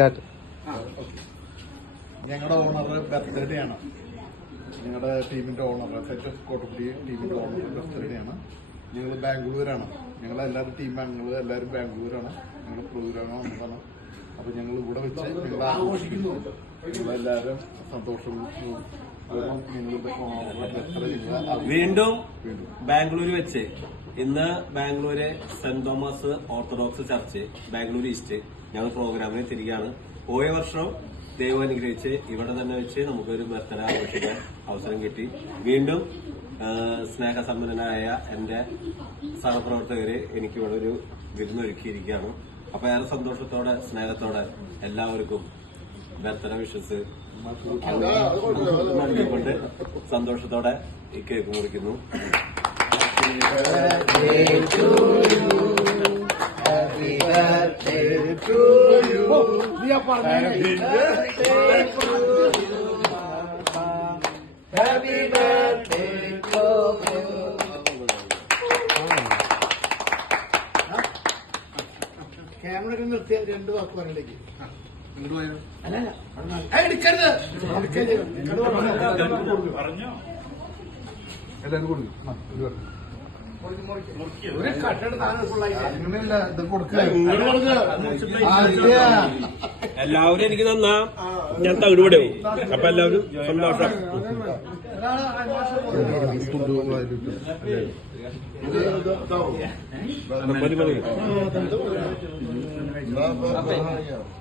Start. ഞങ്ങളുടെ owner birthday ആണ്. ഞങ്ങളുടെ ടീമിന്റെ ഓണർ കോട്ടപ്പടി ടീമിന്റെ ഓണർ ബർത്ത്ഡേ ആണ്. ഞങ്ങൾ ബാംഗ്ലൂരാണ്. ഞങ്ങളെല്ലാവരും ടീം അംഗങ്ങൾ എല്ലാവരും ബാംഗ്ലൂരാണ്. ഞങ്ങൾ പ്രോഗ്രാം വന്നതാണ്. അപ്പൊ ഞങ്ങൾ ഇവിടെ വെച്ച് ഞങ്ങൾ ആഘോഷിക്കുന്നു. ഞങ്ങളെല്ലാവരും സന്തോഷവും വീണ്ടും ബാംഗ്ലൂര് വെച്ച് ഇന്ന് Bangalore saint Thomas orthodox church Bangalore east ഞങ്ങൾ പ്രോഗ്രാമിന് തിരികെയാണ്. പോയ വർഷം ദൈവം അനുഗ്രഹിച്ച് ഇവിടെ തന്നെ വെച്ച് നമുക്കൊരു ബർത്ത്ഡേ ആഘോഷിക്കാൻ അവസരം കിട്ടി. വീണ്ടും സ്നേഹസമ്പന്നനായ എന്റെ സഹപ്രവർത്തകര് എനിക്കിവിടെ ഒരു വിരുന്നൊരുക്കിയിരിക്കുകയാണ്. അപ്പൊ ഏറെ സന്തോഷത്തോടെ സ്നേഹത്തോടെ എല്ലാവർക്കും ബർത്ത്ഡേ വിഷസ് നൽകിക്കൊണ്ട് സന്തോഷത്തോടെ ഈ കേക്ക് മുറിക്കുന്നു. ക്യാമറ നിർത്തിയ 2 വാക്ക് പറഞ്ഞിലേക്ക് എല്ലാരും കൊടുക്കും. ഒരു കട്ടയുടെ അങ്ങനെയല്ല ഇത് കൊടുക്കുക. എല്ലാവരും എനിക്ക് തന്നാ ഞാൻ തകിടുപടിയാവും. അപ്പൊ എല്ലാവരും സന്തോഷം. ഇത്